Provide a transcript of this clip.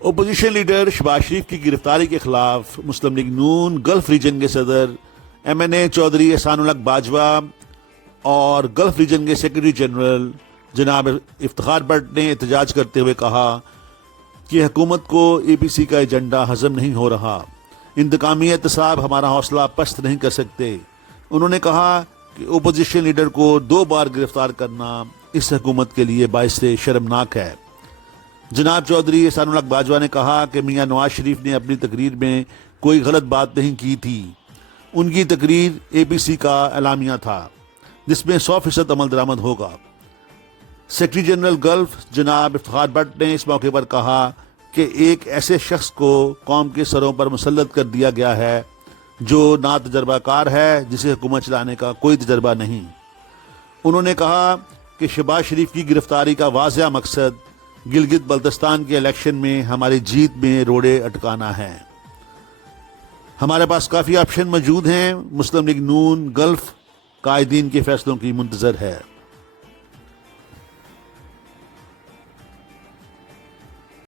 Opposition leader Shahbaz شریف کی گرفتاری کے خلاف مسلم لیگ نون گلف ریجن کے صدر MNA چودھری احسان الحق باجوہ اور گلف ریجن کے سیکرٹری جنرل جناب افتخار بٹ نے احتجاج کرتے ہوئے کہا کہ حکومت کو APC کا ایجنڈا ہضم نہیں ہو رہا، انتقامی احتساب ہمارا حوصلہ پست نہیں کر سکتے۔ انہوں نے کہا کہ اپوزیشن لیڈر کو 2 بار گرفتار کرنا اس حکومت کے لیے باعث شرمناک ہے۔ جناب چودھری احسان الحق باجوہ نے کہا کہ میاں نواز شریف نے اپنی تقریر میں کوئی غلط بات نہیں کی تھی، ان کی تقریر APC کا اعلامیہ تھا جس میں 100% عمل درآمد ہوگا۔ سیکرٹری جنرل گلف جناب افتخار بٹ نے اس موقع پر کہا کہ ایک ایسے شخص کو قوم کے سروں پر مسلط کر دیا گیا ہے جو نا تجربہ کار ہے، جسے حکومت چلانے کا کوئی تجربہ نہیں۔ انہوں نے کہا کہ شہباز شریف کی گرفتاری کا واضح مقصد گلگت بلتستان کے الیکشن میں ہماری جیت میں روڑے اٹکانا ہے۔ ہمارے پاس کافی آپشن موجود ہیں۔ مسلم لیگ نون گلف قائدین کے فیصلوں کی منتظر ہے۔